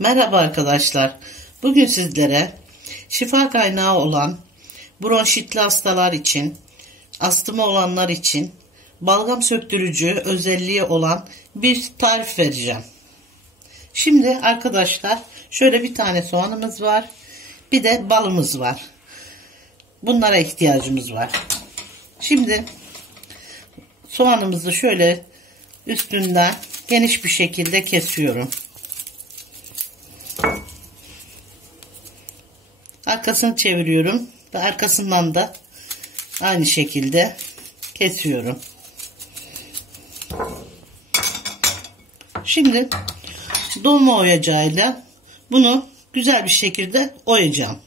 Merhaba arkadaşlar. Bugün sizlere şifa kaynağı olan bronşitli hastalar için, astımı olanlar için balgam söktürücü özelliği olan bir tarif vereceğim. Şimdi arkadaşlar şöyle bir tane soğanımız var. Bir de balımız var. Bunlara ihtiyacımız var. Şimdi soğanımızı şöyle üstünden geniş bir şekilde kesiyorum. Arkasını çeviriyorum ve arkasından da aynı şekilde kesiyorum. Şimdi dolma oyacağıyla bunu güzel bir şekilde oyacağım.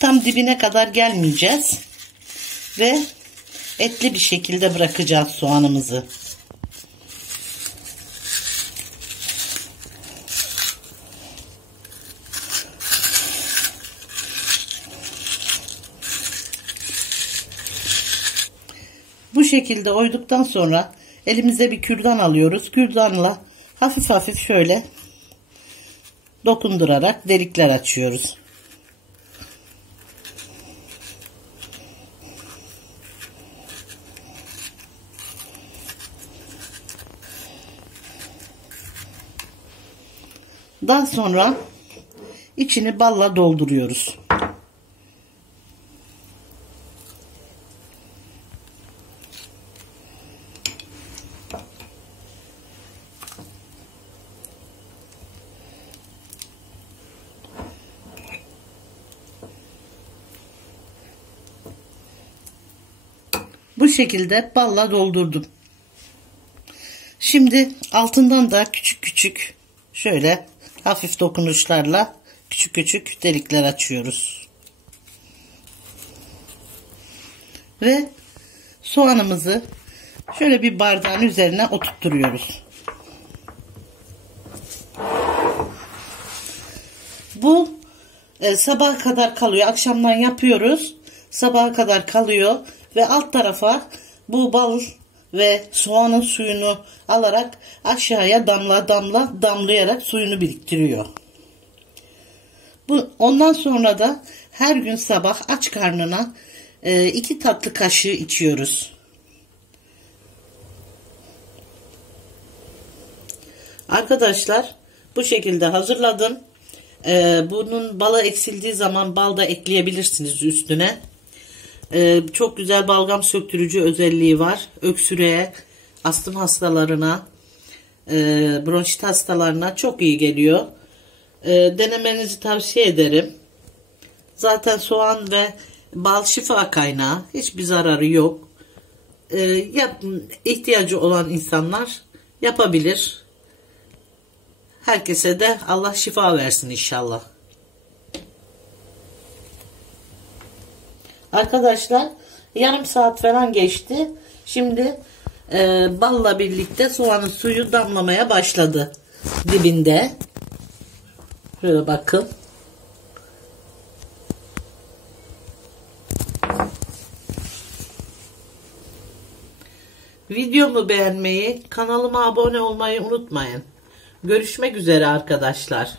Tam dibine kadar gelmeyeceğiz ve etli bir şekilde bırakacağız soğanımızı. Bu şekilde oyduktan sonra elimize bir kürdan alıyoruz. Kürdanla hafif hafif şöyle dokundurarak delikler açıyoruz. Daha sonra içini balla dolduruyoruz. Bu şekilde balla doldurdum. Şimdi altından da küçük küçük şöyle hafif dokunuşlarla küçük küçük delikler açıyoruz. Ve soğanımızı şöyle bir bardağın üzerine oturtturuyoruz. Bu sabaha kadar kalıyor. Akşamdan yapıyoruz. Sabaha kadar kalıyor ve alt tarafa bu bal ve soğanın suyunu alarak aşağıya damla damla damlayarak suyunu biriktiriyor. Ondan sonra da her gün sabah aç karnına 2 tatlı kaşığı içiyoruz. Arkadaşlar bu şekilde hazırladım. Bunun balı eksildiği zaman bal da ekleyebilirsiniz üstüne. Çok güzel balgam söktürücü özelliği var. Öksürüğe, astım hastalarına, bronşit hastalarına çok iyi geliyor. Denemenizi tavsiye ederim. Zaten soğan ve bal şifa kaynağı. Hiçbir zararı yok. İhtiyacı olan insanlar yapabilir. Herkese de Allah şifa versin inşallah. Arkadaşlar yarım saat falan geçti. Şimdi balla birlikte soğanın suyu damlamaya başladı dibinde. Şöyle bakın. Videomu beğenmeyi, kanalıma abone olmayı unutmayın. Görüşmek üzere arkadaşlar.